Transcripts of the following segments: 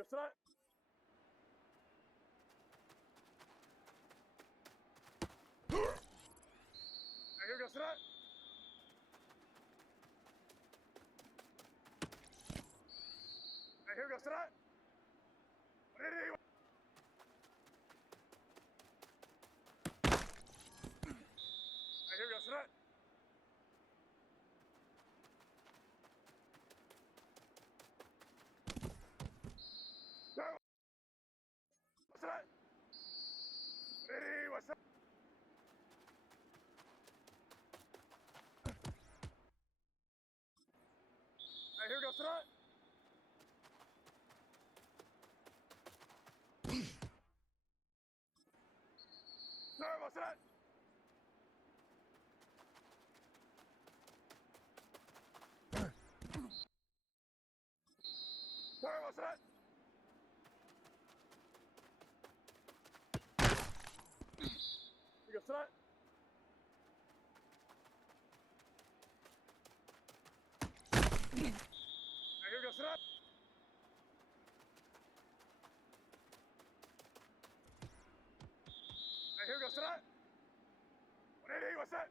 go straight. Here we go straight. Here we go straight. Ready. Here we go straight. Straight. Ready. What's up? Here we go straight. Straight. What's that? Straight. What's that? Here we go straight. Here we go straight. Here we go straight. Ready. What's that?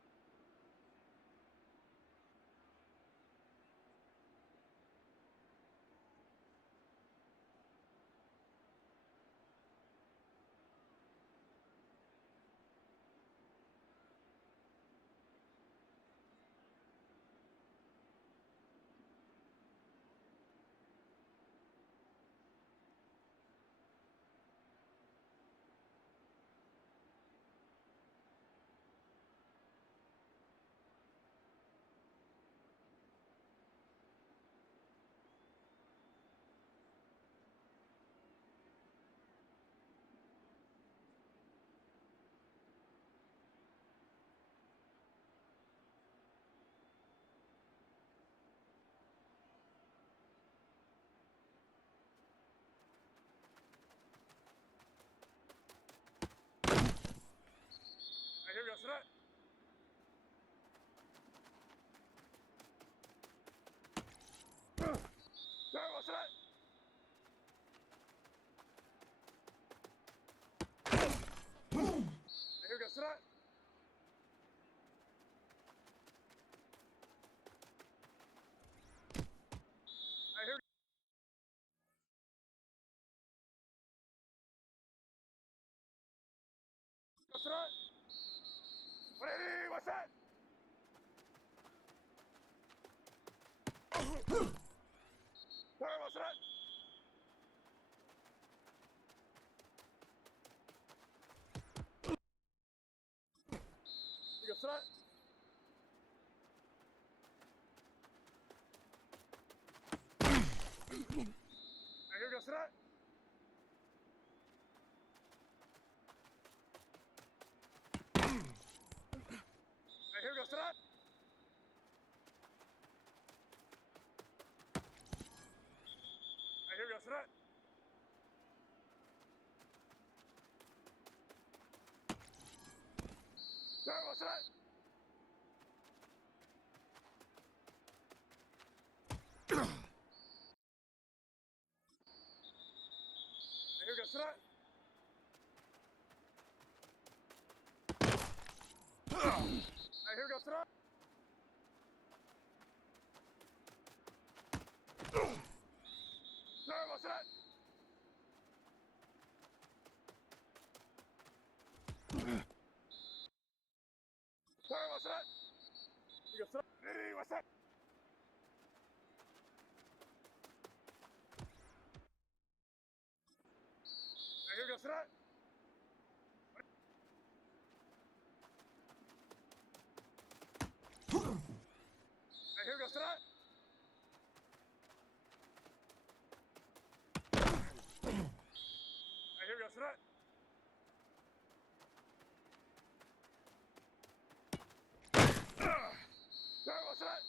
Here we go straight. Straight. What's that? Here we go straight. Here we go straight. Ready. What's that? Straight. What's that? Here we go straight. Here we go straight. Here we go straight. Here we go straight. Straight. What's that? Here we go straight. Here we go straight. Straight. What's that? Straight. What's that? Here we go straight. Ready. What's that? Here we go straight. Here we go straight. Here we go straight. Straight. What's that?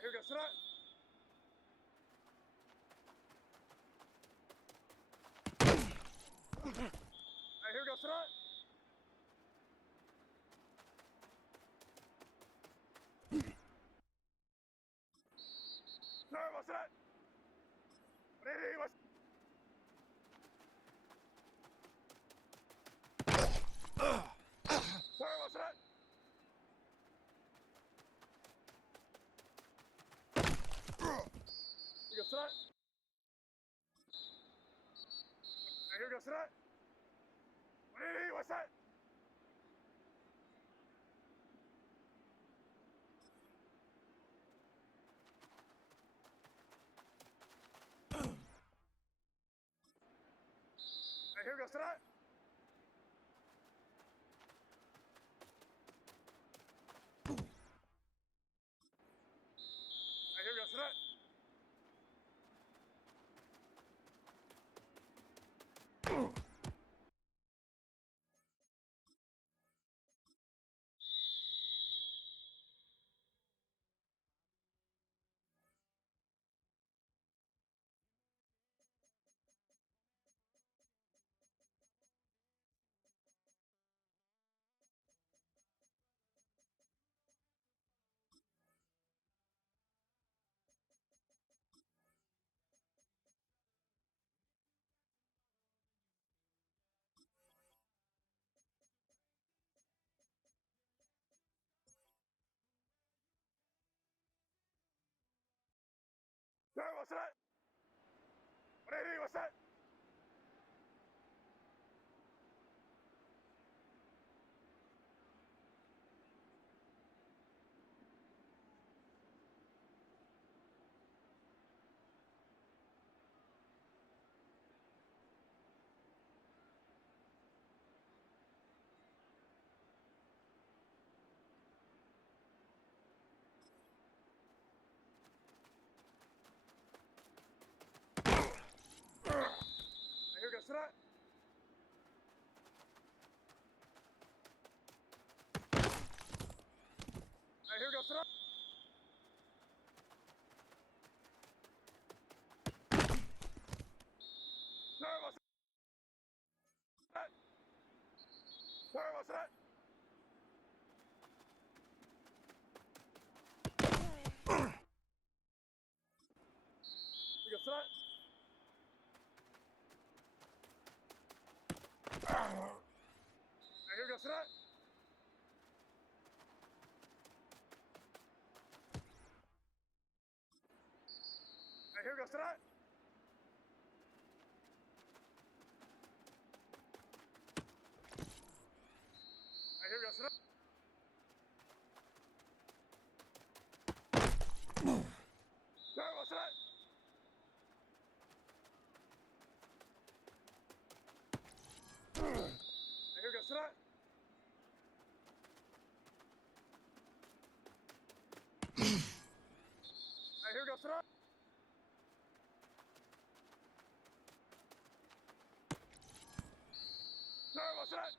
Here we go straight. Here we go straight. せない。無理はしたい。Here goes tonight. Here goes tonight. What's that? What's that? Here goes tonight. Here goes tonight. What's that? What's that? Here goes tonight. Here goes tonight. Here goes tonight. Here goes tonight. What's that? Here goes tonight. Here goes tonight. What's that?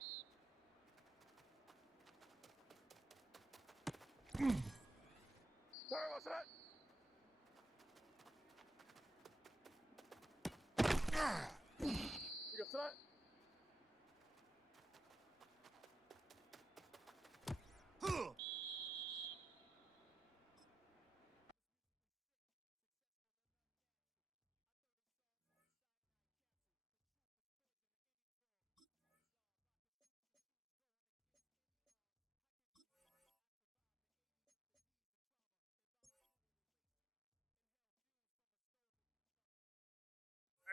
What's that? Here goes tonight.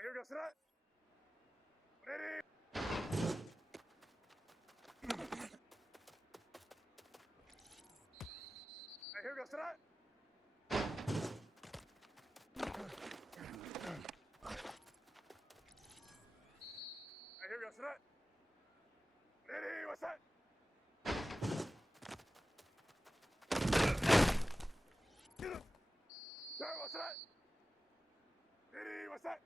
Here goes tonight. Ready. Here goes tonight. Here goes tonight. Ready. What's that? What's that? Ready. What's that?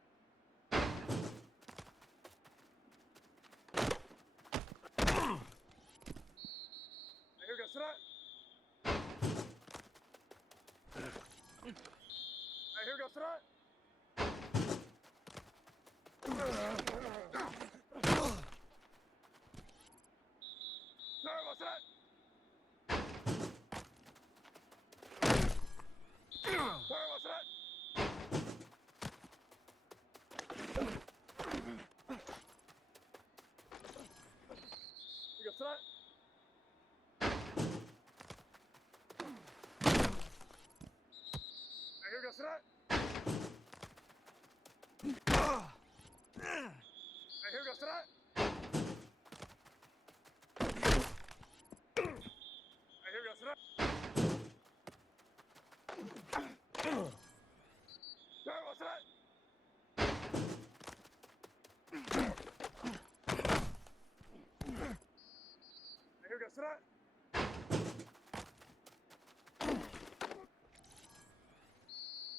Here goes tonight. Here goes tonight. What's that? What's that? Here goes tonight. Here goes tonight. Here goes tonight. that?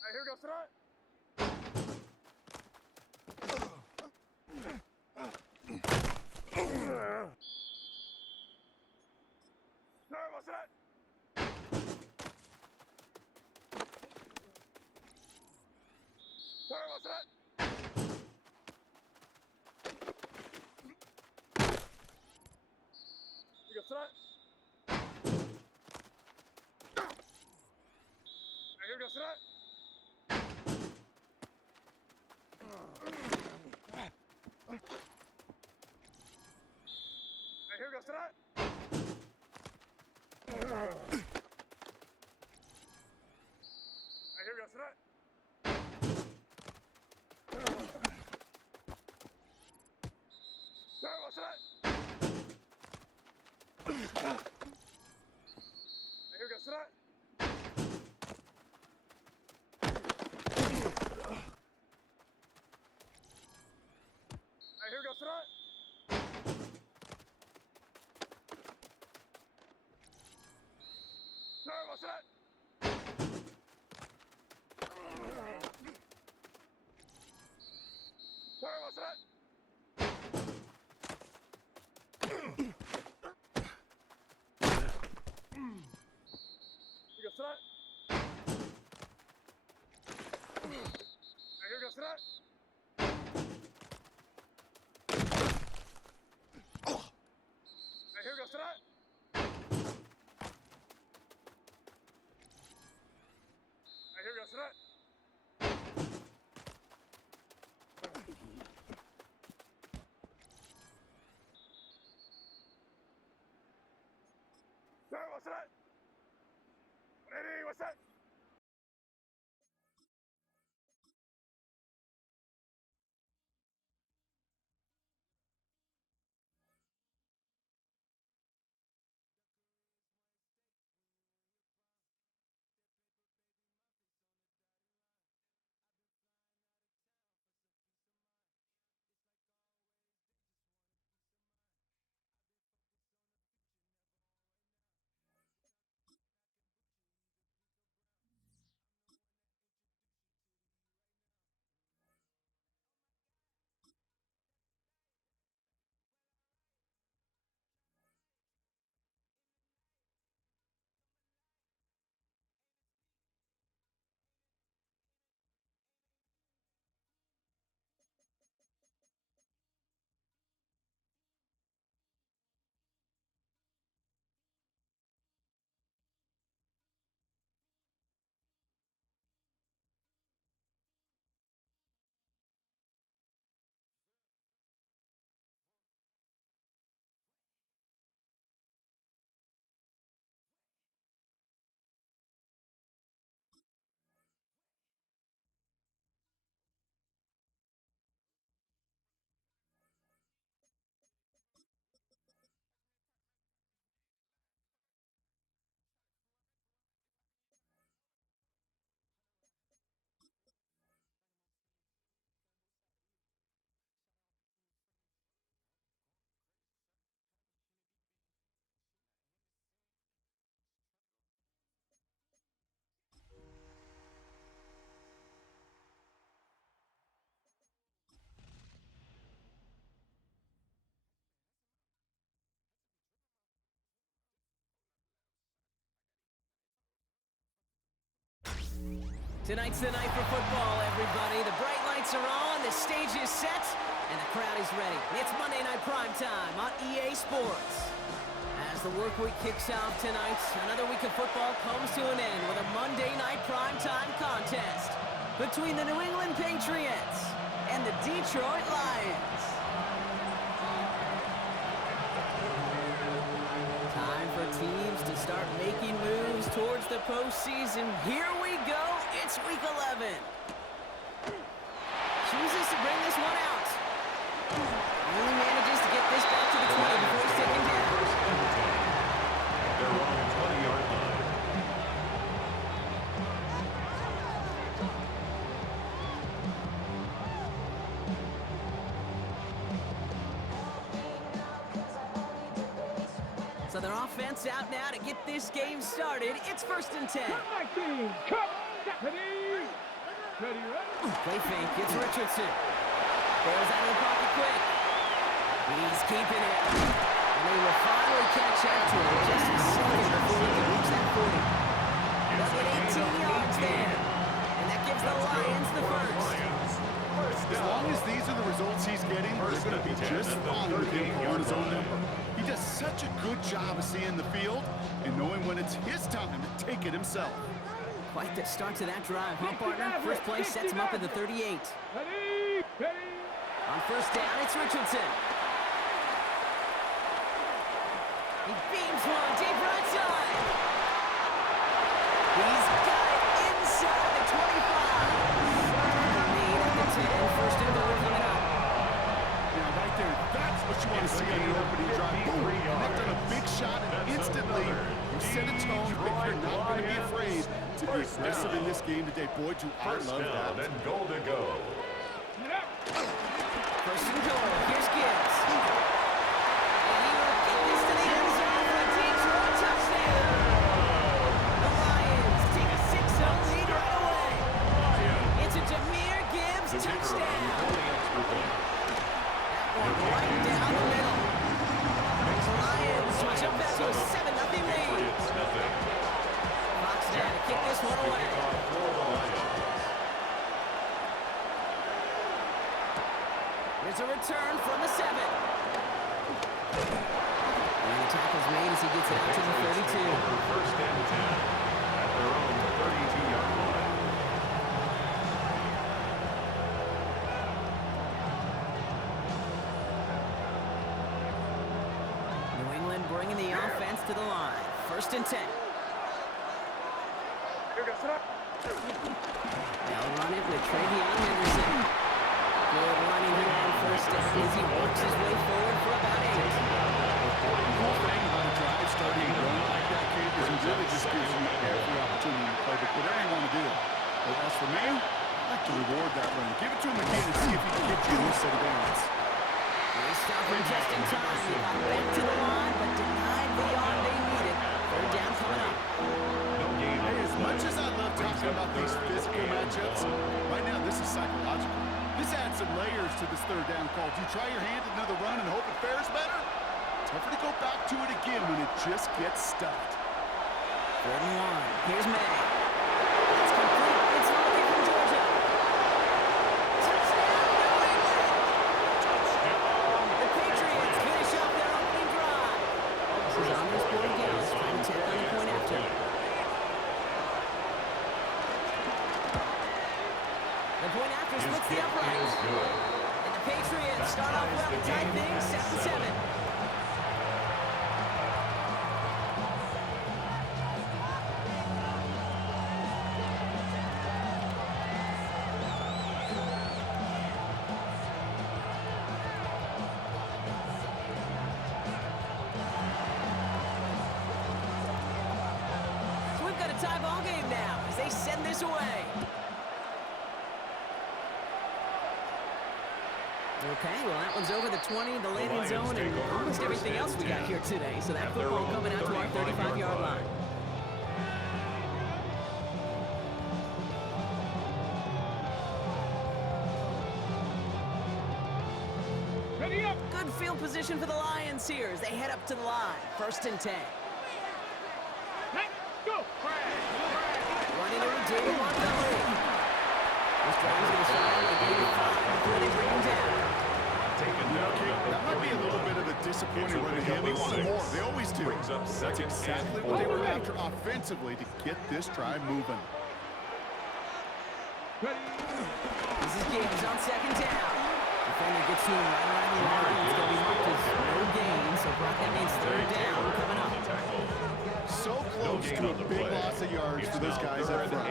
Hey, here goes to that. Sorry, what's that? Sorry, what's that? You got that? Hey, here goes to that. Hey, here goes to that. Hey, here goes to that. Sorry, what's that? Hey, here goes to that. Hey, here goes to that. Sorry, what's that? Sorry, what's that? You got that? Hey, here goes that. Hey, here goes that. Hey, here goes that. Sorry, what's that? Hey, what's that? Tonight's the night for football, everybody. The bright lights are on, the stage is set, and the crowd is ready. It's Monday Night Primetime on EA Sports. As the work week kicks off tonight, another week of football comes to an end with a Monday Night Primetime contest between the New England Patriots and the Detroit Lions. Time for teams to start making moves towards the postseason. Here we go. It's week 11. Chooses to bring this one out. Only manages to get this back to the 20 before he's taken down. They're on the 20-yard line. So their offense out now to get this game started. It's 1st and 10. Play fake. It's Richardson. Goes out of the pocket quick. He's keeping it. And they will finally catch up to him just a second before he can reach that 40. They'll get 18 yards there. And that gives the Lions the first. As long as these are the results he's getting, they're going to be just fine with him on his own number. He does such a good job of seeing the field and knowing when it's his time to take it himself. Quite the start to that drive, huh, partner? First play sets him up at the 38. On 1st down, it's Richardson. He beams one deep right side. He's got it inside the 25. Lead at the 10. 1st and goal coming up. Yeah, right there. That's what you want to see on your opening drive. Boom! Connect on a big shot, and instantly you set a tone that you're not going to be afraid to be aggressive in this game today. Boy, do I love that. And goal to go. 1st and goal. Here's Gibbs. And he will get this to the end zone for a Detroit touchdown. The Lions take a 6-0 lead right away. It's a Jahmyr Gibbs touchdown. That one right down the middle. The Lions jump back to a 7-0 lead. Fox down to kick this one away. There's a return from the 7. And the tackle's made as he gets it out to the 32. 1st and 10 at their own 32-yard line. New England bringing the offense to the line. 1st and 10. They'll run it with Travion Henderson. Good running here on 1st down as he works his way forward for about 8. The whole thing about a drive starting to run like that, kid, is it really just gives you every opportunity to play whatever you want to do. But as for me, I like to reward that run. Give it to him again and see if he can get you a new set of downs. They stop him just in time. He got back to the line, but denied the yard they needed. 3rd down coming up. Hey, as much as I love talking about these physical matchups, right now this is psychological. This adds some layers to this 3rd down call. Do you try your hand at another run and hope it fares better? Tougher to go back to it again when it just gets stuffed. 3rd and 1. Here's May. It's complete. It's looking from Georgia. Touchdown, New England! The Patriots finish up their opening drive. This is on this board again. Let's try to tack on the point after. The point after splits the uprights. And the Patriots start off well to tie things 7-7. So we've got a tie ball game now as they send this away. Okay, well, that one's over the 20, the landing zone, and almost everything else we got here today. So that football coming out to our 35-yard line. Ready up. Good field position for the Lions here as they head up to the line. 1st and 10. Let's go. Running to David Montgomery. This drive is going to start out with David 5 before they bring him down. That might be a little bit of a disappointing run to him. He wanted more. They always do. That's exactly what they were after offensively to get this drive moving. This is Gibbs on 2nd down. Defender gets to him right around the line. It's going to be marked as no gain, so Brock, that means 3rd down coming up. So close to a big loss of yards for those guys up front.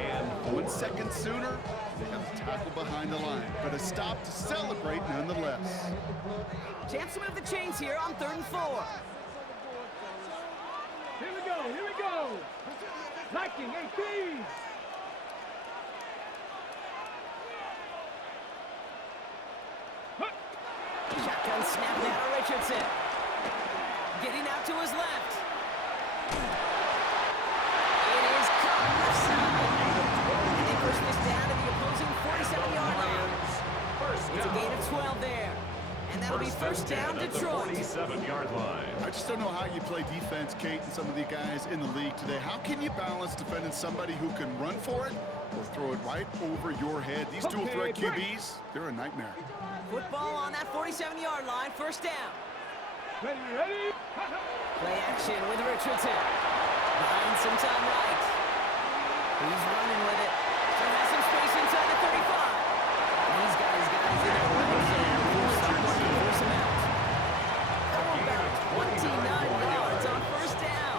1 second sooner, they have a tackle behind the line, but a stop to celebrate nonetheless. Chance to move the chains here on 3rd and 4. Here we go. Here we go. Liking 18. Shotgun snap now to Richardson. Getting out to his left. It is caught left side. And they push this down to the opposing 47-yard line. It's a gain of 12 there. And that'll be first down, Detroit. 47-yard line. I just don't know how you play defense, Kate, and some of the guys in the league today. How can you balance defending somebody who can run for it or throw it right over your head? These dual threat QBs, they're a nightmare. Football on that 47-yard line, first down. Ready. Play action with Richardson. Behind some time right. He's running with it. So has some space inside the 35. He's got his guys in there. Force him out. How about 29 yards on first down?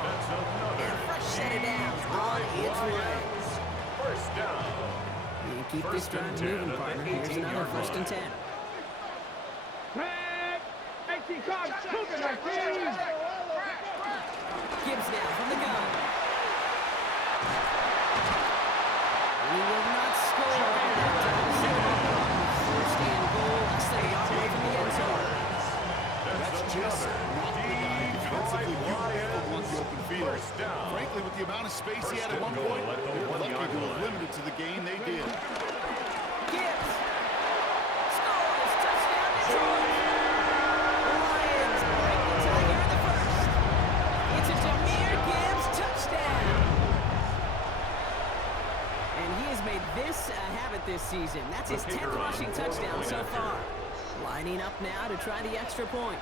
And a fresh set of downs on its way. First down. You can keep this drive moving, partner. Here's another first and 10. Gibbs now from the gun. He will not score. First and goal. Less than a yard away from the end zone. That's just not the guy defensively you want the open field. Frankly, with the amount of space he had at one point, they were lucky to have limited to the gain they did. Gibbs scores. Touchdown, Detroit. The Lions break the tie here in the first. It's a Jahmyr Gibbs touchdown. And he has made this a habit this season. That's his 10th rushing touchdown so far. Lining up now to try the extra point.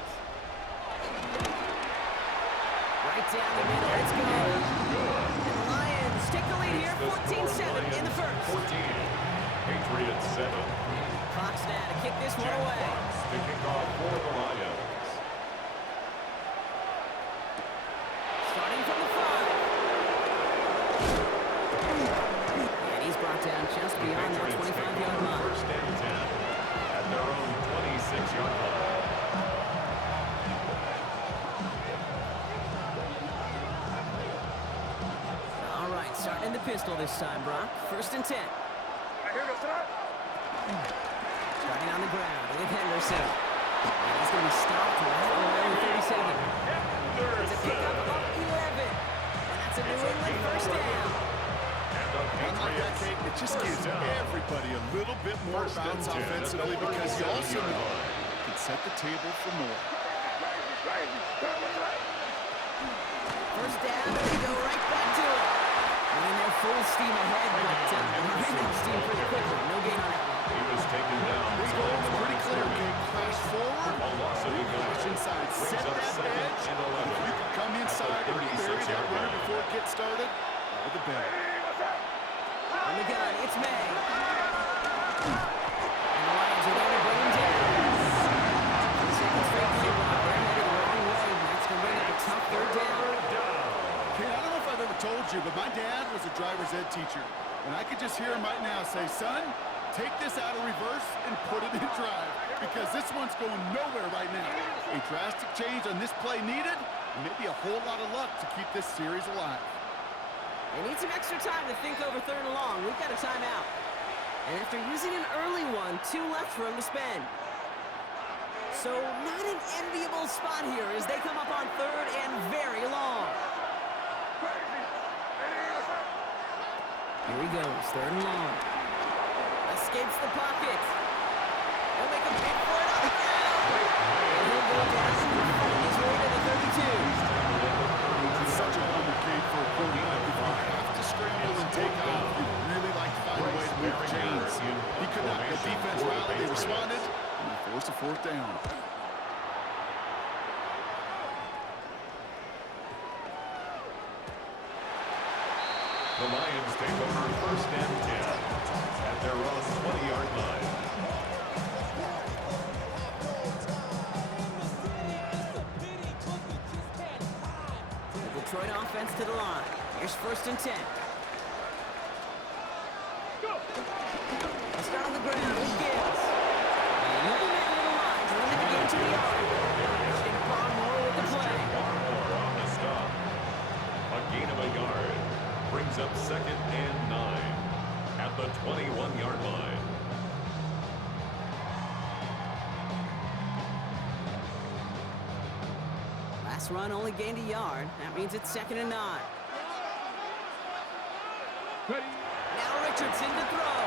Right down the middle, it's good. And the Lions take the lead here, 14-7 in the first. 14. Patriots 7. Fox now to kick this one away. To kick off for the Lions. Starting from the 5. And he's brought down just beyond that 25-yard line. First and 10 at their own 26-yard line. All right, starting in the pistol this time, Brock. First and 10. Starting on the ground with Henderson. And he's going to be stopped right around 37. It's a pickup of 11. And that's a New England first down. Unlike that, Kate, it just gives everybody a little bit more bounce offensively because you also know you can set the table for more. First down, and they go right back to it. And they're full steam ahead, but they ran that steam pretty quickly. No gain on that one. He was taken down. Big goals pretty clear, Kate. Crash forward, crash inside, set that edge. If you can come inside and bury that runner before it gets started, all the better. On the gun, it's May. And the Lions are there to bring him down. For the second straight game, they're headed the wrong way, and that's going to bring up a tough third down. Hey, I don't know if I've ever told you, but my dad was a driver's ed teacher. And I could just hear him right now say, son, take this out of reverse and put it in drive. Because this one's going nowhere right now. A drastic change on this play needed, and maybe a whole lot of luck to keep this series alive. They need some extra time to think over third and long. We've got a timeout. And after using an early one, 2 left for him to spend. So not an enviable spot here as they come up on third and very long. Here he goes, third and long. Escapes the pocket. He'll make a big for it on the ground. And he'll go down and find his way to the 32. It's such a bummer, Kate, for a quarterback. If you have to scramble and take off, you really like to find a way to move the chains. He could not. The defense rallied, they responded, and they forced a fourth down. The Lions take over first and 10 at their own 20-yard line. The Detroit offense to the line. Here's first and 10. They start on the ground with Gibbs. And he'll be met with the line to limit the game to the yard. State Farm more with the play. Barmore on the stop. A gain of a yard. Brings up second and 9 at the 21-yard line. run only gained a yard. That means it's 2nd and 9. Now Richardson to throw.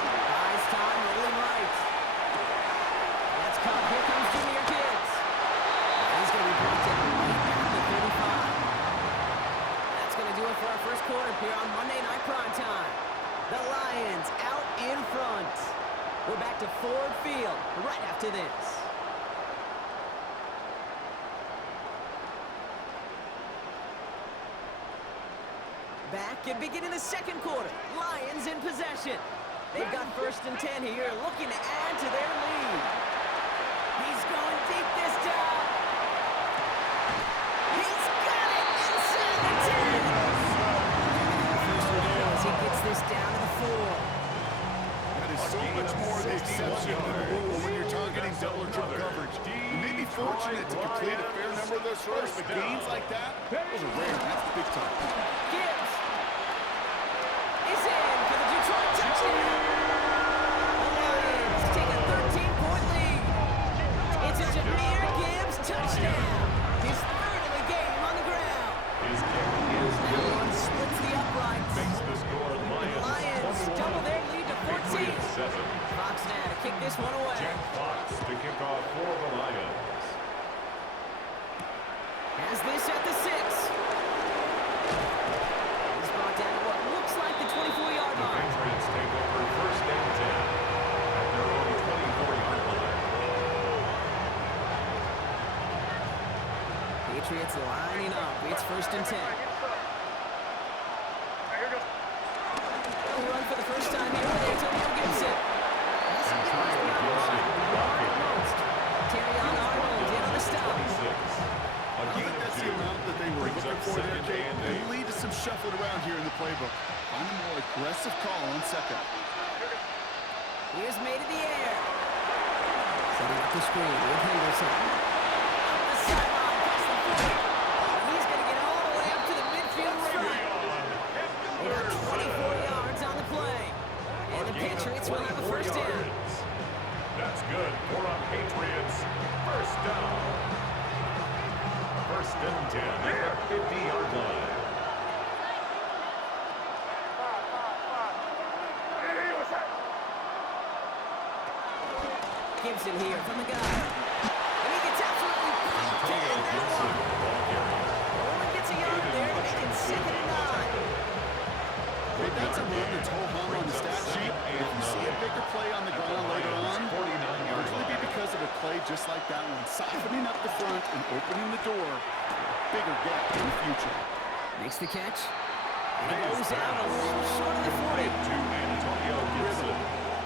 Buys time, rolling right. That's caught. Here comes Junior Gibbs. He's going to be brought down right at the 35. That's going to do it for our first quarter here on Monday Night Primetime. The Lions out in front. We're back to Ford Field right after this. Back and beginning the second quarter. Lions in possession. They've got 1st and 10 here, looking to add to their lead. He's going deep this time. He's got it inside the 10. First and goal as he gets this down to the 4. That is so much more the exception than the rule when you're targeting double or triple coverage. You may be fortunate to complete a fair number of those throws, but gains like that, those are rare, and that's big time. Gibbs is in for the Detroit touchdown. The Lions take a 13-point lead. It's a Jahmyr Gibbs touchdown. His 3rd of the game on the ground. His kick is That good. one splits the uprights. Makes the score The Lions 21. double their lead to 14. 7. Fox now to kick this one away. Jack Fox to kick off for the Lions. Has this at the 6. He's brought down to what looks like the 24-yard The line. Patriots take over 1st and 10 at their own 24-yard line. Patriots lining up. It's 1st and 10. They'll run for the first time here with Antonio Gibson. And trying to get it blocking. Terrion Arnold in on the stop. 26. A I gain think of that's 2. the amount that they were Brings looking up for there, 2nd Kate. and They 8. lead to some shuffling around here in the playbook. Find a more aggressive call on 2nd. Here's made in the air. Setting up the screen with Henderson. Up the sideline, past the 40. And he's going to get all the way up to the midfield stripe. They got 24 yards on the play. And the Patriots will have a 1st down. That's good for our Patriots. 1st down. 1st and 10 at the 50-yard line. Gibson here from the gun. And he gets absolutely popped in that one. Only gets a yard there to make it 2nd and 9. Hey, that's a run that's ho-hum on the stat sheet. If you see a bigger play on the ground later on, it'll usually be because of a play just like that one, softening up the front and opening the door for a bigger gap in the future. Makes the catch. And he goes out a little short of the 40. To Antonio Gibson.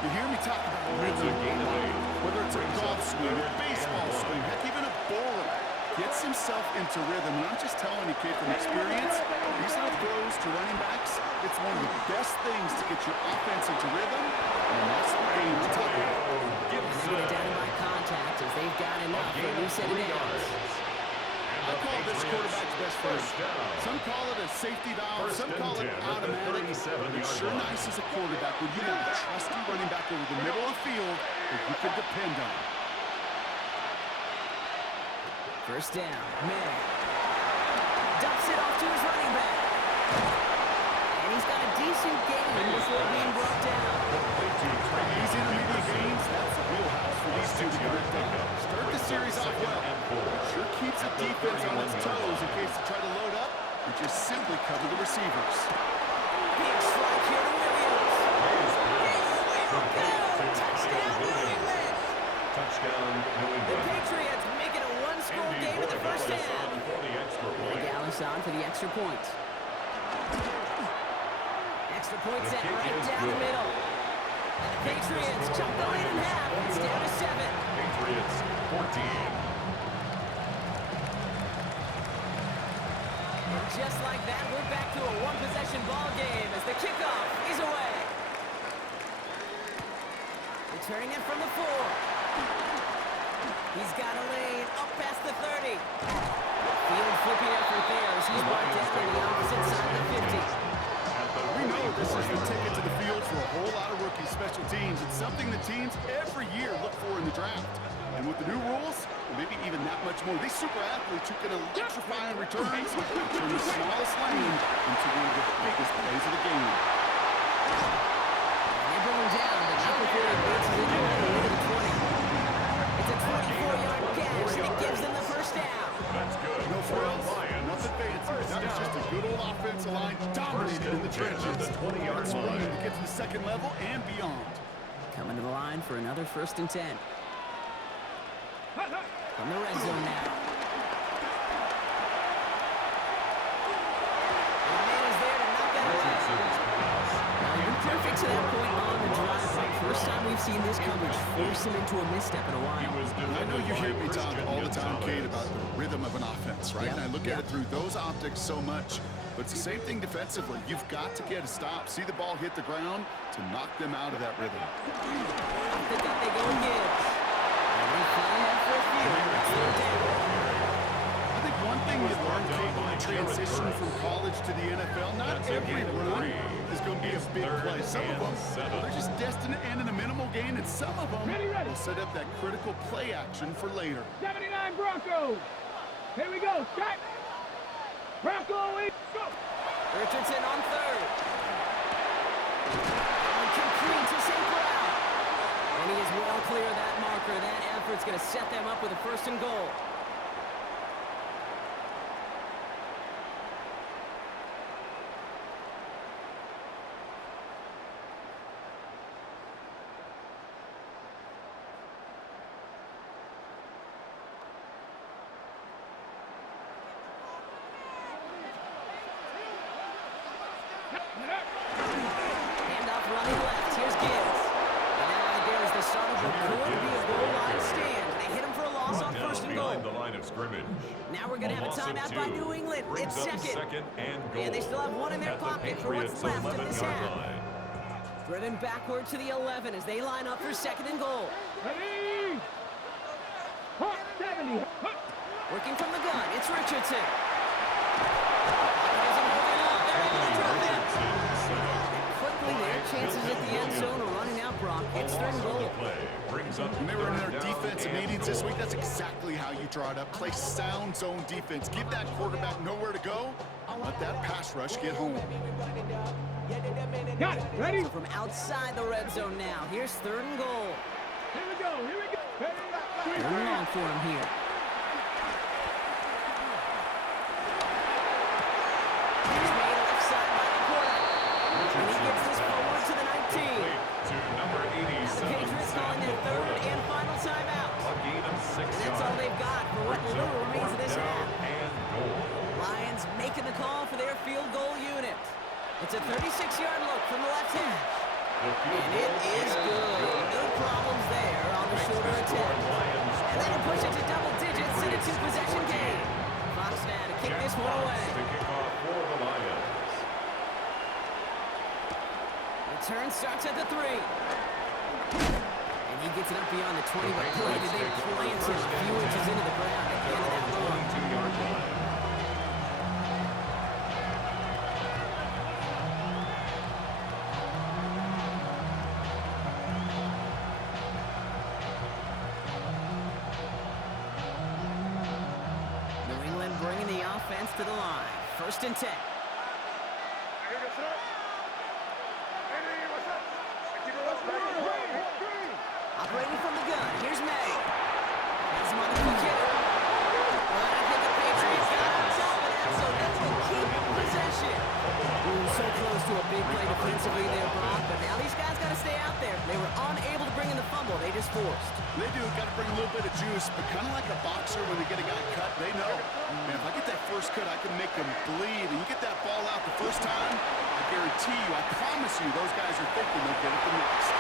You hear me talk about It's a rhythm, gain of 8. whether it's a golf swing, a baseball swing, heck, even a bowler. Gets himself into rhythm, and I'm just telling you, kid, from experience, these little throws to running backs, it's one of the best things to get your offense into rhythm, and that's the game to talk about. They're going to down by contact as they've got enough for a new set of downs. I call this quarterback's best friend. Some call it a safety valve, some call it automatic, but it's sure nice as a quarterback when you got a trusty running back over the middle of the field that you can depend on. 1st down, man. Dumps it off to his running back. And he's got a decent gain before being brought down. These intermediate gains, that's the wheelhouse for these two to get it done. Start the series off well. Sure keeps the defense on its toes in case they try to load up and just simply cover the receivers. Big strike here to Williams. Touchdown, New England. Touchdown, New The England. Patriots make it a one-score game in the 1st half. For the extra point. Dallas on for the extra point. Extra point The set kick right is down the good. middle. And the Patriots cut the lead in half. It's down to 7. Patriots 14. And just like that, we're back to a one-possession ball game as the kickoff is away. Returning it from the 4. He's got a lane up past the 30. Field flipping effort there as he's brought down on the opposite side of the 50. We know this is the ticket to the field for a whole lot of rookie special teams. It's something the teams every year look for in the draft. And with the new rules, maybe maybe even that much more. These super athletes who can electrify in returns turn the smallest lane into one of the biggest plays of the game. They bring him down, but not before he advances into the 20. It's a 24-yard gash, and it gives them the first down. That's good. No frills, nothing fancy. That was just a good old offensive line dominating in the trenches. The 20-yard line to get to the second level and beyond. Coming to the line for another 1st and 10. From the red zone now. And the man is there to knock that away. Now, you're perfect to that point on the drive. First time we've seen this coverage force him into a misstep in a while. I know you hear me talk all the time, Kate, about the rhythm of an offense, right? Yep. And I look at it through those optics so much. But it's the same thing defensively. You've got to get a stop, see the ball hit the ground to knock them out of that rhythm. Up the gut they go again. And they find that first few. It's third down. I think one thing you learn, Kate, when you transition from college to the NFL, not every run is going to be a big play. Some of them, they're just destined to end in a minimal gain, and some of them will set up that critical play action for later. 79 Broncos. Here we go. Strike. Broncos. Go. Richardson on third. And complete to St. Brown. And he is well clear of that marker. That effort's going to set them up with a 1st and goal. Handoff running left. Here's Gibbs. And that right there is the start of what could be a goal line stand. They hit him for a loss on 1st and goal. Behind the line of scrimmage. Now we're going to have a timeout by New England. It's second. And goal. And they still have one in their At the pocket for what's Patriots' left of this 11-yard half. line. Driven backward to the 11 as they line up for 2nd and goal. Ready. Hot 70. Hot. Working from the gun, it's Richardson. Isn't moving up. They're able to drop him. Quickly, their chances at the end zone are running out, Brock. It's 3rd and goal. When they were in their defensive meetings this week, that's exactly how you draw it up. Play sound zone defense. Give that quarterback nowhere to go. Let that pass rush get home. Got it. Ready. So from outside the red zone now, here's 3rd and goal. Here we go. Here we go. They're long for him here. He's made left side by the quarterback. And he gets this forward to the 19. To number Now the Patriots calling their 3rd and final timeout. A gain of 6 And that's all they've got for what little remains of this half. And goal. Lions making the call for their field goal unit. It's a 36-yard look from the left hand. And it is good. No problems there on the shorter attempt. And that'll push it to double digits in a 2-possession game. Fox now to kick this one away. The kickoff for the Lions. Return starts at the 3. And he gets it up beyond the 20, but boy, did they plant him a few inches into the ground at the end of that run. 22-yard line. New England bringing the offense to the line. 1st and 10. Operating from the gun, here's May. Has him on the quick hitter. But I think the Patriots got on top of that, so that will keep possession. Ooh, so close to a big play defensively there, Brock, but now these guys got to stay out there. They were unable to bring in the fumble. They just forced. They do. Got to bring a little bit of juice, but kind of like a boxer when they get a guy cut, they know, man, if I get that first cut, I can make them bleed. And you get that ball out the first time, I guarantee you, I promise you, those guys are thinking they'll get it the next.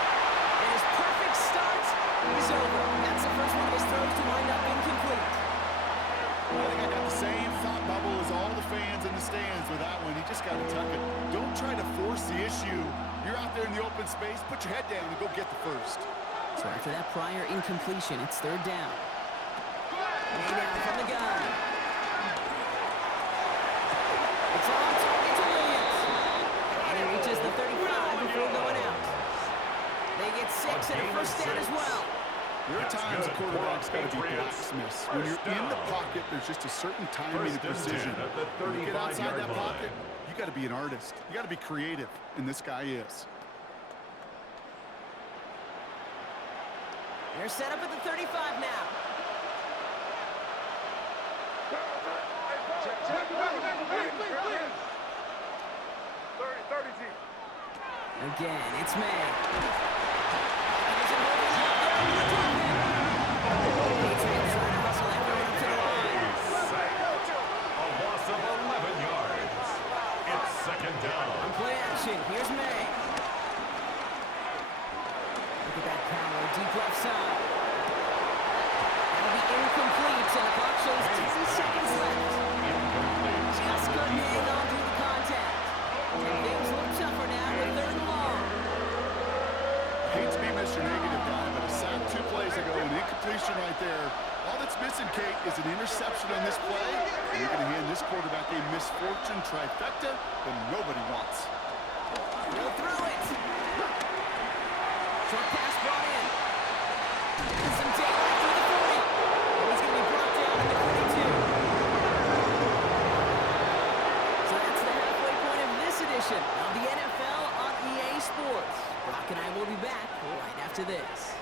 And his perfect start is over. That's the first one of his throws to wind up incomplete. I think I got the same thought bubble as all the fans in the stands with that one. You just got to tuck it. Don't try to force the issue. You're out there in the open space, put your head down and go get the first. So after that prior incompletion, it's 3rd down. May now from the gun. It's on target to Williams. And he reaches the 35 before going out. They get 6 and a 1st down as well. There are times a quarterback's got to be blacksmiths. When you're in the pocket, there's just a certain timing and precision. When you get outside that pocket, you got to be an artist. You got to be creative, and this guy is. They're set up at the 35 now. Again, it's May. Patriots trying to hustle everyone to the line. A loss of 11 yards. It's second down. On play action, here's May. Look at that power, deep left side. That'll be incomplete, and the clock shows 10 seconds left. Just couldn't hang on to the contact. And things look tougher now with 3rd and long. I hate to be Mr. Negative guy, but a sack 2 plays ago, an incompletion right there. All that's missing, Kate, is an interception on this play, and you're going to hand this quarterback a misfortune trifecta that nobody wants. He'll throw it. Short pass brought in. And some daylight through the 40. And he's going to be brought down in the 42. So that's the halfway point of this edition of the NFL on EA Sports. Brock and I will be back right after this.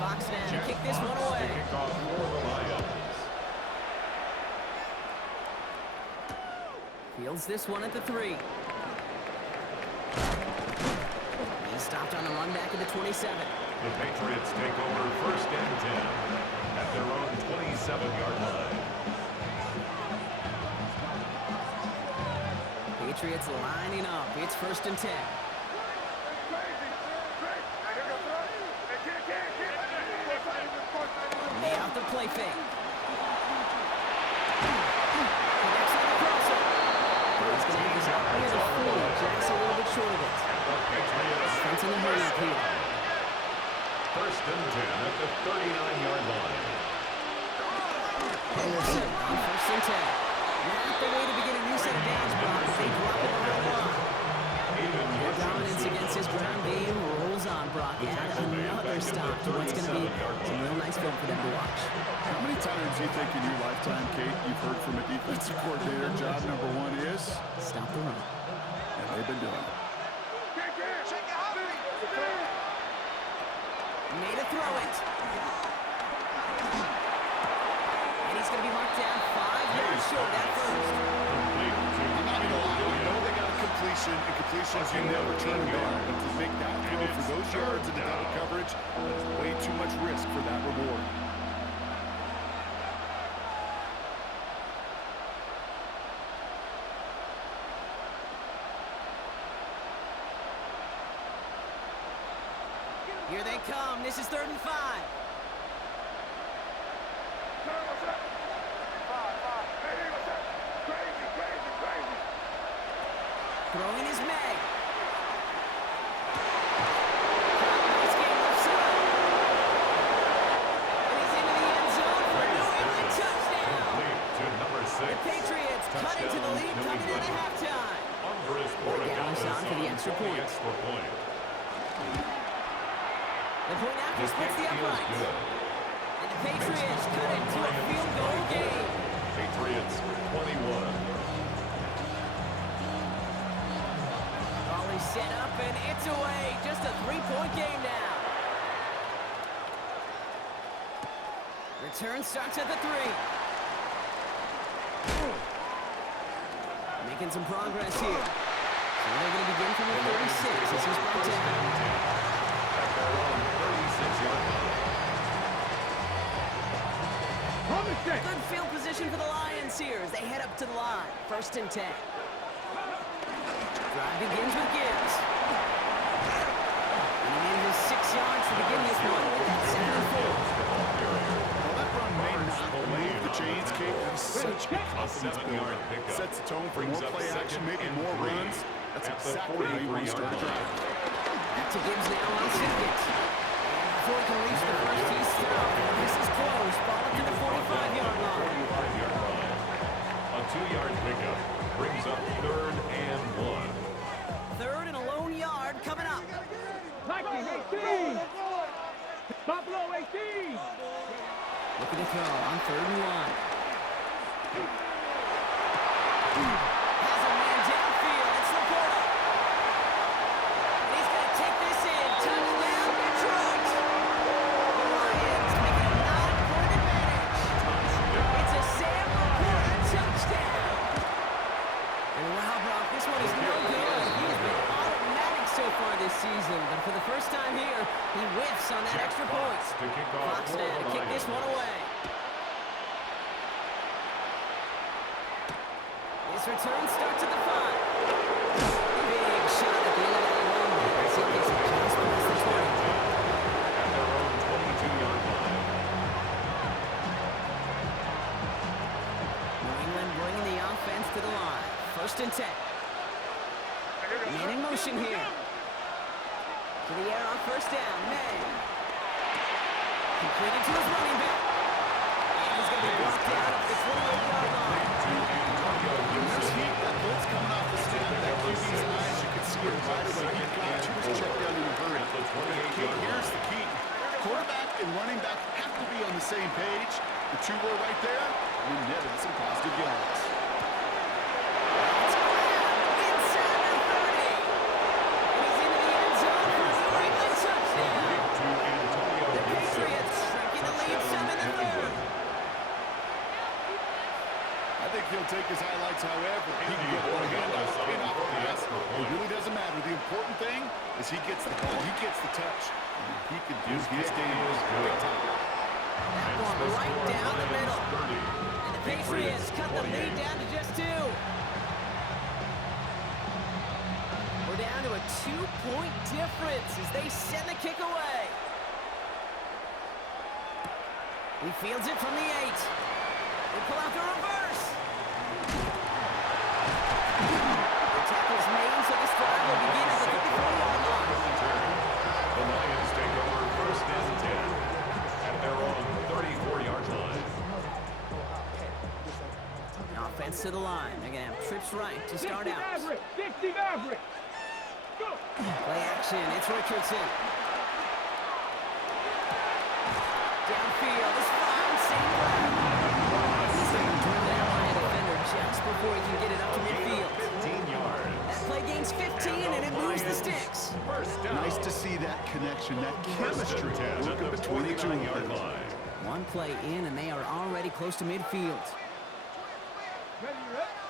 Fox now to kick this one away. Fields this one at the 3. He's stopped on the run back at the 27. The Patriots take over 1st and 10 at their own 27-yard line. Patriots lining up. It's 1st and 10. Lay out the play fake. Connects on the crossover. He's going to have his out near the 40. Jack's a little bit short of it. Defense in the hurry up here. 1st and 10 at the 39-yard line. Henderson on 1st and 10. Not the way to begin a new set of downs, Brock. They drop it behind the line. More dominance against his ground game rolls on, Brock. Add another stop to what's going to be some real nice film for them to watch. How many times do you think in your lifetime, Kate, you've heard from a defensive coordinator, job number 1 is? Stop the run. And they've been doing it. Made a throw it. And he's going to be marked down 5 yards short at first. I'm not going to lie. I know they got a completion, and completions you never turn them down. But to make that throw for those yards in the double coverage, that's way too much risk for that reward. Here they come. This is 3rd and 5. Throwing is May. Nice game left side. And he's into the end zone for a New England touchdown. To number 6. The Patriots cut into the lead coming into halftime. Dallas on for the extra point. The point after splits the uprights. And the Patriots cut into a field goal game. Patriots 21. Ball is set up and it's away. Just a 3-point game now. Return starts at the 3. Making some progress here. So they're going to begin from the 36 as he's brought down. Good field position for the Lions here as they head up to the line. 1st and 10. Drive begins with Gibbs. And he needed his 6 yards to begin this one with that 2nd and 4. Well, that run may not wave the chains, Kate. That's such a confidence builder. Sets the tone for more play action, maybe more runs. That's exactly how you want to start a drive. Back to Gibbs now on 2nd. Before he can reach the first, he's stopped. This is close. Ball up to the 45-yard line. A 2-yard pickup brings up 3rd and 1. 3rd and a lone yard coming up. Viking 18. Buffalo 18. Looking to throw on 3rd and 1. Has a man downfield. It's Laporta. And he's going to take this in. Touchdown, Detroit. The Lions make it a 9-point advantage. It's a Sam Laporta touchdown. And wow, Brock, this one is no good. He has been automatic so far this season. But for the first time here, he whiffs on that extra point. Fox now to kick this one away. His return starts at the 5. Big shot at the end of that run as he gets it just past the 20. At their own 22-yard line. New England bringing the offense to the line. 1st and 10. Man in motion here. To the air on 1st down. May. Completed to his running back. And he's going to be brought down at the 28-yard line. There's heat. That blitz coming off the snap. That QB's eyes, you could see it right away. He got to his check down in a hurry. Here's the key. Quarterback and running back have to be on the same page. The two were right there. We're netting some positive yards. Inside the 30. And he's into the end zone for a New England touchdown. The Patriots shrinking the lead 7-3. I think he'll take his highlights however. He can get one hand off, pin off a pass. It really doesn't matter. The important thing is he gets the ball, he gets the touch. And he can do his game big time. That one right down the middle. And the Patriots cut the lead down to just 2. We're down to a 2-point difference as they send the kick away. He fields it from the 8. They pull out the reverse. The tackle's made, so this drive will begin at the 54-yard line. The Lions take over 1st and 10 at their own 34-yard line. The offense to the line. They're going to have trips right to start out. 60 Maverick. Go. Play action. It's Richardson. Downfield is fine. St. Brown. He's going to turn that line defender just before he can get it up to midfield. 15 yards. That play gains 15 and it moves the sticks. First down. Nice to see that connection, that chemistry working between the two of them. One play in and they are already close to midfield.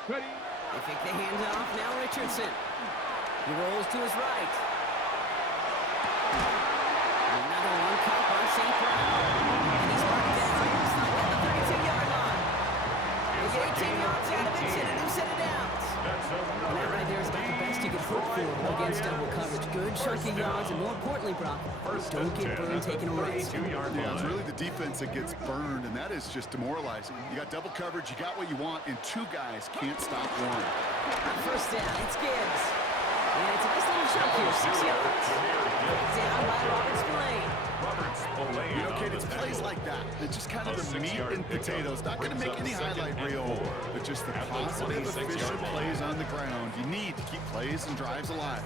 Ready. They fake the handoff. Now Richardson. He rolls to his right. Another one caught by St. Brown. And he's marked down inside at the 32-yard line. They get 18 yards out of it and a new set of downs. And that right there is about the best you can hope for against double coverage. Good chunky yards, and more importantly, Brock, don't get burned taking a risk. Yeah, it's really the defense that gets burned, and that is just demoralizing. You got double coverage, you got what you want, and 2 guys can't stop one. On 1st down, it's Gibbs. And it's a nice little chunk here, 6 yards. Down by Robert Spillane. You know, kid, it's plays like that. It's just kind of the meat and potatoes. Not going to make any highlight reel, but just the positive, efficient plays on the ground. You need to keep plays and drives alive.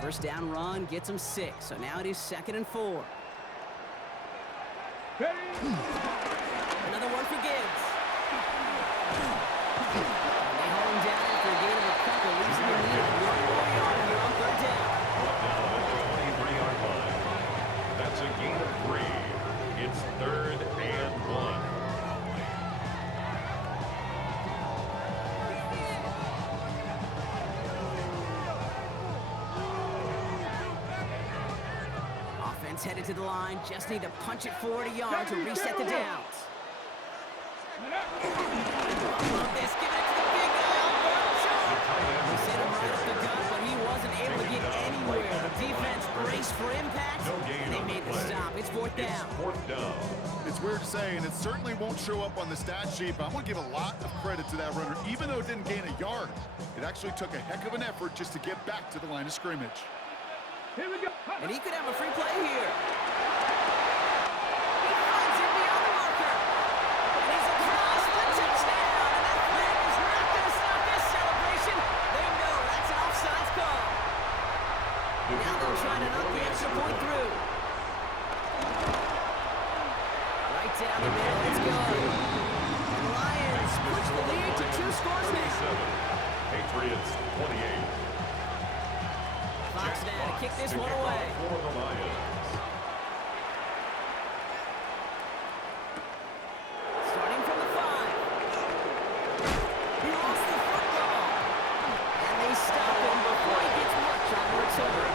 First down run gets him 6, so now it is 2nd and 4. Ready. Another one for Gibbs. And they hold him down after a gain of a couple, leaves him in need of 1 more yard here on 3rd down. Now at the 23-yard line. That's a gain of 3. It's 3rd and 1. Offense headed to the line, just need to punch it forward a yard to reset the downs. Love this, give it to the big guy, Albert Jones. He sent him right up the gut, but he wasn't able to get anywhere. The defense braced for impact, and they made the stop. It's 4th down. Fourth down. It's weird to say, and it certainly won't show up on the stat sheet, but I want to give a lot of credit to that runner. Even though it didn't gain a yard, it actually took a heck of an effort just to get back to the line of scrimmage. Here we go. And he could have a free play here. He finds him beyond the marker. And he's across the touchdown. And that Now they'll try to knock the extra point through. Right down the middle, it's good. And the Lions push the lead to 2 scores now. Patriots 28. Fox now to kick this one away. For the Lions. Starting from the 5. He lost the football. And they stop him before he gets much on the return.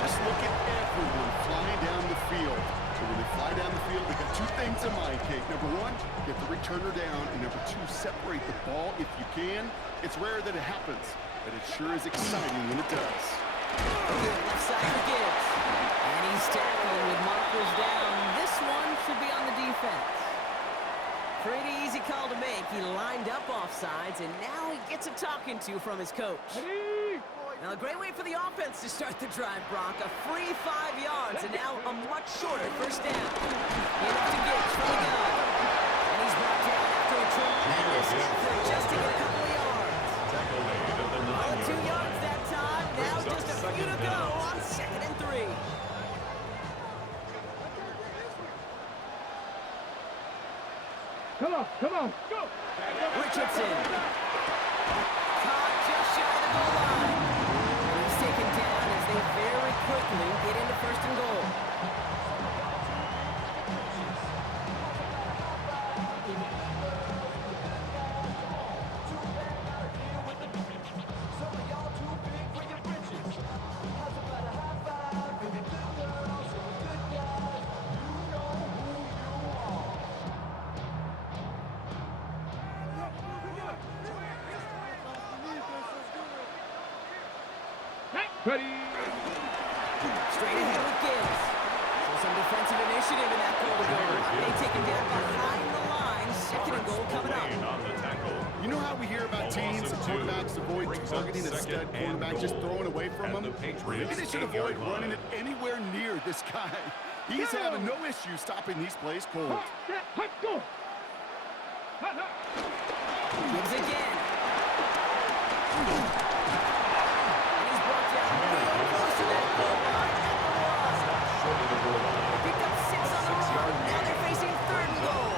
Just look at everyone flying down the field. So when they fly down the field, they got 2 things in mind, Kate. Number 1, get the returner down. And number 2, separate the ball if you can. It's rare that it happens, but it sure is exciting when it does. Good left side for Gibbs. And he's tackled with markers down. This one should be on the defense. Pretty easy call to make. He lined up offsides, and now he gets a talking to from his coach. Now, a great way for the offense to start the drive, Brock. A free 5 yards, and now a much shorter first down. Here to Gibbs from the gun. And he's brought down after a tremendous effort just to get a couple of yards. Tackle made at the 9-yard 2 line. yards that time. Now just a few to go on 2nd and 3. Come on, go! Richardson. Caught just shy of the goal line. And he's taken down as they very quickly get into 1st and goal. Ready? Straight ahead with Gibbs. So some defensive initiative in that goal to go. They take him down behind the line. 2nd and goal coming up. On the tackle. You know how we hear about teams and quarterbacks avoid targeting a stud quarterback, just throwing away from him? Maybe they should avoid running it anywhere near this guy. He's having no issue stopping these plays cold. Hot, set, hot, go! Hot, hot. Gibbs again. And he's brought down real close to that goal line at the one. Short of the goal line. Picked up 6 on the run. Now they're facing 3rd and goal.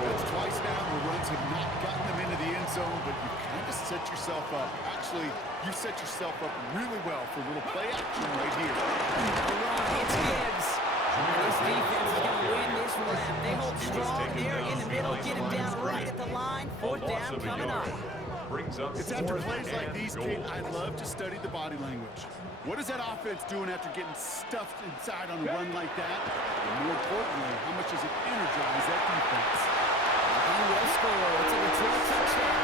That's twice now where runs have not gotten them into the end zone, but you kind of set yourself up. Actually, you set yourself up really well for a little play action right here. The run, it's Gibbs. And this defense is going to win this round. They hold strong there in the middle, get him down right at the line. 4th down coming up. It's after plays like these, Kate, I love to study the body language. What is that offense doing after getting stuffed inside on a run like that? And more importantly, how much does it energize that defense? He will score. It's a return touchdown.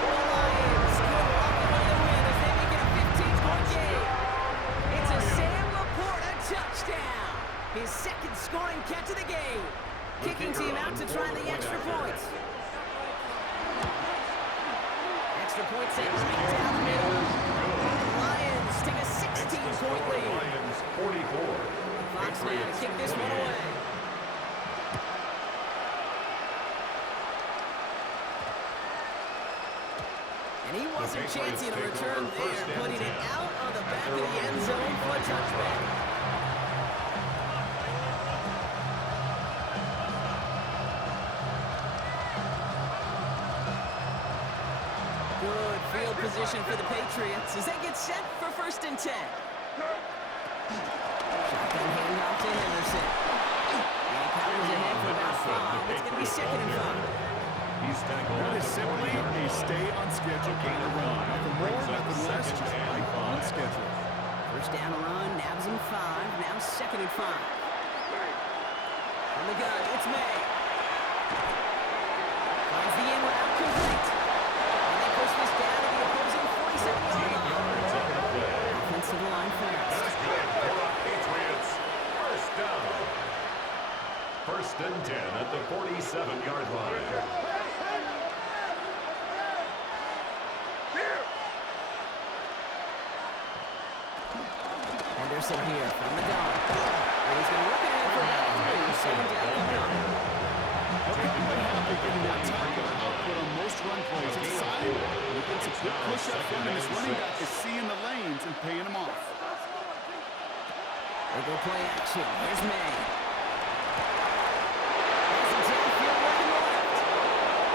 The Lions could walk away the win as they make it a 15-point game. It's a Sam Laporta touchdown. His 2nd scoring catch of the game. Kicking team out to try the extra points. Extra point set right down the middle. The Lions take a 16-point lead. Lions 44. Fox now to kick this one away. And he wasn't chancing a return there, putting it out on the back of the end zone for a touchback. Good field position for the Patriots as they get set for 1st and 10. Shotgun handoff to Henderson. And he powers ahead for about 5. It's going to be 2nd and 5. He's tackled. That is simply a stay on schedule kind of run. Nothing more, nothing less, just right on schedule. First down run, nabs him 5, now 2nd and 5. From the gun, it's May. Finds the in route complete. And they push this down to the opposing 47-yard line. Offensive line fast. That's good for the Patriots. First down. 1st and 10 at the 47-yard line. Henderson here from the gun. And he's going to work it in for about 3. 2nd down coming up. Okay, we're happy getting that type of output on most run plays. It's a sign that gets a quick push up front, and this running back is seeing the lanes and paying them off. They go play action. Here's May. There's a downfield working left.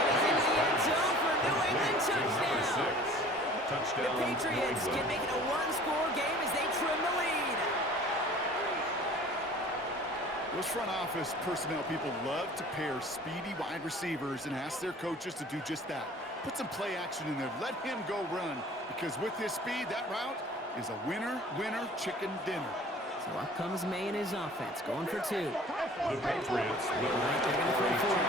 And he's into the end zone for a New England touchdown. The Patriots can make it a one-score game as they trim the lead. Those front office personnel people love to pair speedy wide receivers and ask their coaches to do just that. Put some play action in there. Let him go run, because with his speed, that route is a winner, chicken dinner. So up comes May in his offense, going for two. The Patriots will They're going to throw for it.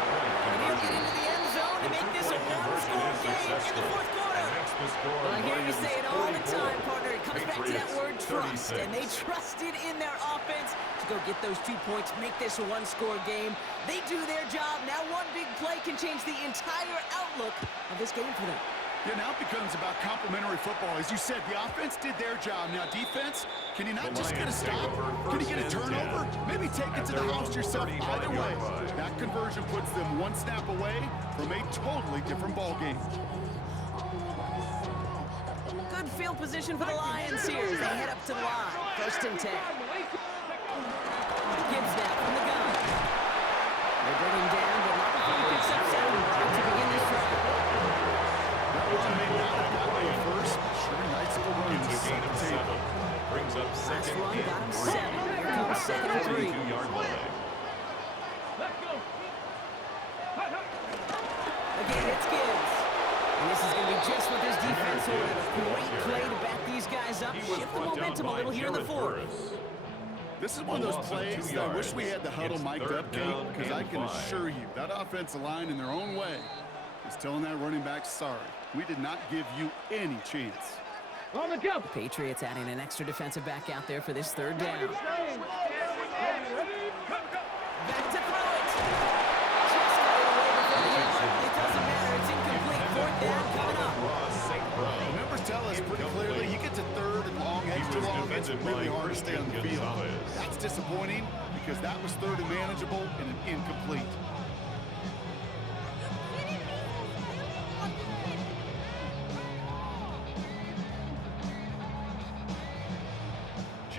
And he'll get into the end zone to make this a one-score game in the fourth quarter. Well, I hear you say it all the time, partner. It comes back to that word trust. And they trusted in their offense to go get those 2 points, make this a one-score game. They do their job. Now one big play can change the entire outlook of this game for them. Yeah, now it becomes about complementary football. As you said, the offense did their job. Now defense, can you not just get a stop? Can you get a turnover? Maybe take it to the house yourself. Either way, that conversion puts them one snap away from a totally different ball game. Good field position for the Lions here as they head up to the line. 1st and 10. Gibbs now from the gun. They bring him down, but not before he picks up 7 to begin this drive. Run may not have gotten a first. Sure, nice little run to set the table. Brings up Last second run and got him 7. Here comes 2nd and 3. 32-yard line. Let's go. Again, it's Gibbs. And this is going to be just what this defense ordered. A great play to back these guys up, shift the momentum a little here in the fourth. This is one of those plays that I wish we had the huddle mic'd up, Kate, because I can assure you that offensive line in their own way is telling that running back, sorry, we did not give you any chance. On the go. Patriots adding an extra defensive back out there for this 3rd down. Back to throw it. Just got it away before the hit. It doesn't matter. It's incomplete. 4th down coming up. The numbers tell us pretty clearly you get to 3rd and long, extra long, it's really hard to stay on the field. That's disappointing because that was 3rd and manageable and an incomplete.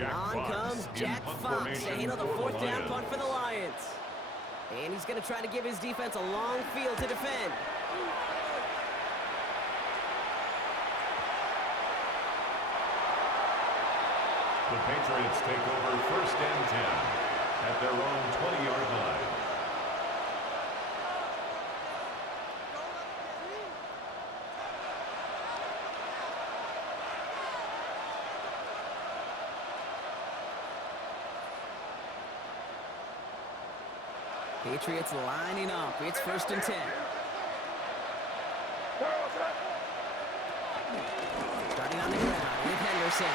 On comes Jack Fox to handle the 4th down punt for the Lions. And he's going to try to give his defense a long field to defend. The Patriots take over 1st and 10 at their own 20-yard line. Patriots lining up. It's 1st and 10. Starting on the ground with Henderson.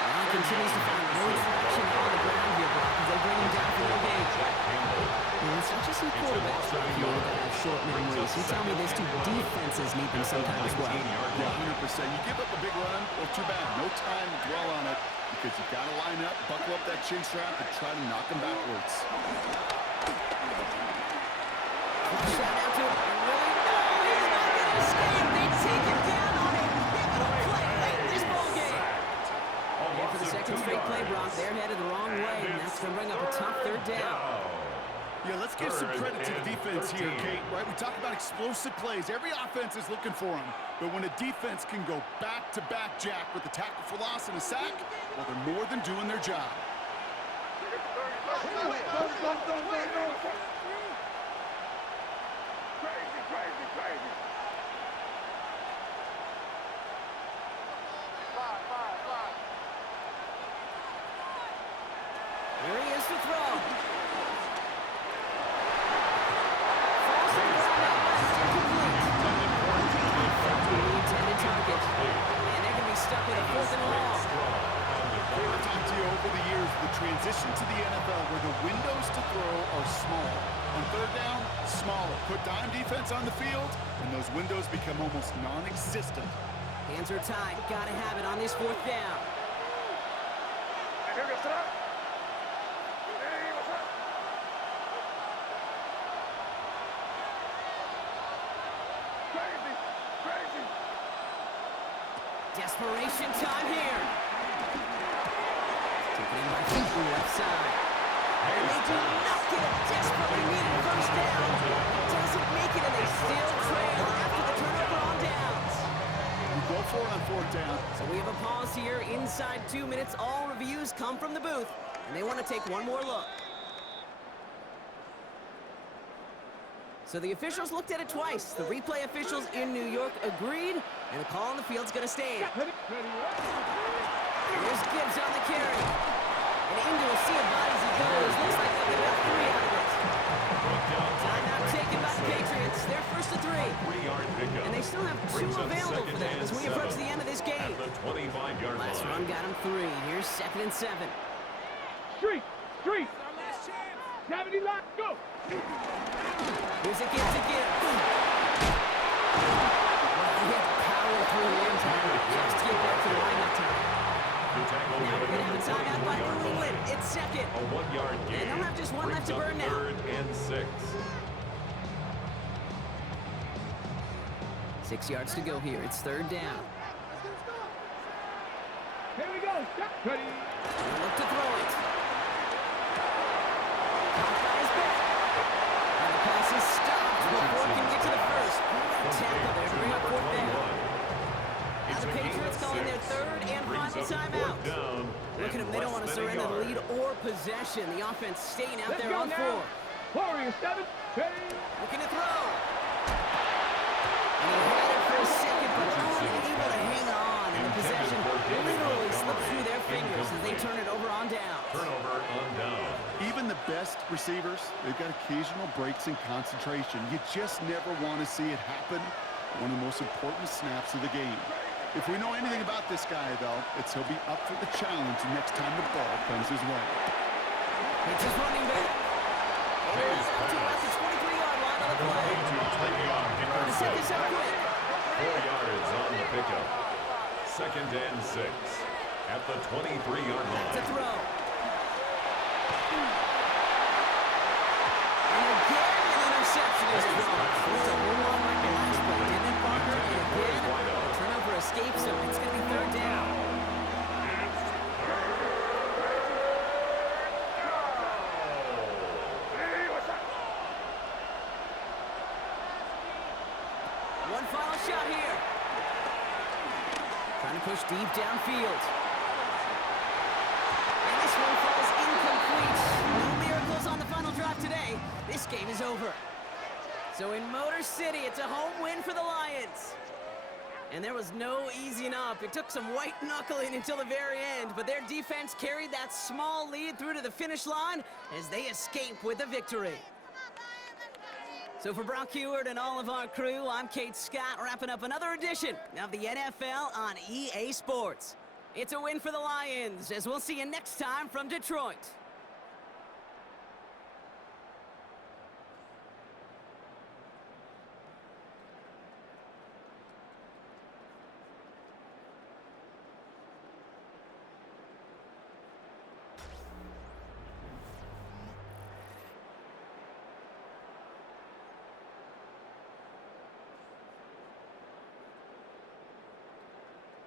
And he continues to find no traction on the ground here, Brock, as they bring him down for the game. And it's not just some quarterbacks that have short memories. You tell me these 2 defenses need them sometime as well. Yeah, 100%. You give up a big run, well, too bad. No time to dwell on it because you've got to line up, buckle up that chin strap, and try to knock them backwards. Shout out to him. Really? No, he's not going to escape. They take him down on a pivotal play late in this ball game. And for the 2nd straight play, Brock, they're headed the wrong way, and that's going to bring up a tough 3rd down. Yeah, let's give some credit to the defense here, Kate, right? We talk about explosive plays. Every offense is looking for them. But when a defense can go back-to-back, Jack, with a tackle for loss and a sack, well, they're more than doing their job. Here he is to throw. Falls to the ground out west, incomplete. The intended target. And they're going to be stuck with a 4th and long. I've talked to you over the years, the transition to the NFL where the windows to throw are small. On 3rd down, smaller. Put dime defense on the field, and those windows become almost non-existent. Hands are tied. Got to have it on this 4th down. Desperation time here. Taken in by feet from the left side. And they do not get a desperately needed first down. It doesn't make it, and they still trail after the turnover on downs. You go for it on fourth down. So we have a pause here. Inside 2 minutes, all reviews come from the booth, and they want to take one more look. So the officials looked at it twice. The replay officials in New York agreed, and the call on the field's going to stand. Here's Gibbs on the carry. And into a sea of bodies he goes. Looks like they'll get about 3 out of it. Timeout taken by the Patriots. They're first to 3. And they still have 2 available for them as we approach the end of this game. Last run got him 3. Here's 2nd and 7. Street! 70 line, go! Here's a gift to Gibbs. Well, he had to power through one time just to get back to the line that time. Now we're going to have a timeout by New England. It's 2nd. A 1-yard gain. And they'll have just 1 left to burn now. 3rd and 6. 6 yards to go here. It's 3rd down. Here we go, stop! Ready? They look to throw it. Caught by his back. And the pass is stopped before it can get to the first. Great tackle there to bring up 4th down. Now the Patriots calling their 3rd and final timeout. Look at them, they don't want to surrender the lead or possession. The offense staying out there on 4. Warriors 7, ready? Looking to throw. And he had it for a second, but unable to hang on. And the possession literally slipped through their fingers as they turn it over on down. Turnover on down. Even the best receivers, they've got occasional breaks in concentration. You just never want to see it happen. One of the most important snaps of the game. If we know anything about this guy, though, it's he'll be up for the challenge next time the ball comes his way. It's his running back. And he's up to about the 23-yard line on the play. To set this up quick. 4 yards on the pickup. 2nd and 6 at the 23-yard line. To throw. And again, an interception is thrown. It's a little on like the last play, didn't it, Parker? And again, the turnover escapes him. It's going to be 3rd down. One final shot here. Trying to push deep downfield. And this one falls incomplete. No miracles on the final drive today. This game is over. So in Motor City, it's a home win for the Lions. And there was no easing up. It took some white knuckling until the very end, but their defense carried that small lead through to the finish line as they escape with a victory. So for Brock Heward and all of our crew, I'm Kate Scott, wrapping up another edition of the NFL on EA Sports. It's a win for the Lions, as we'll see you next time from Detroit.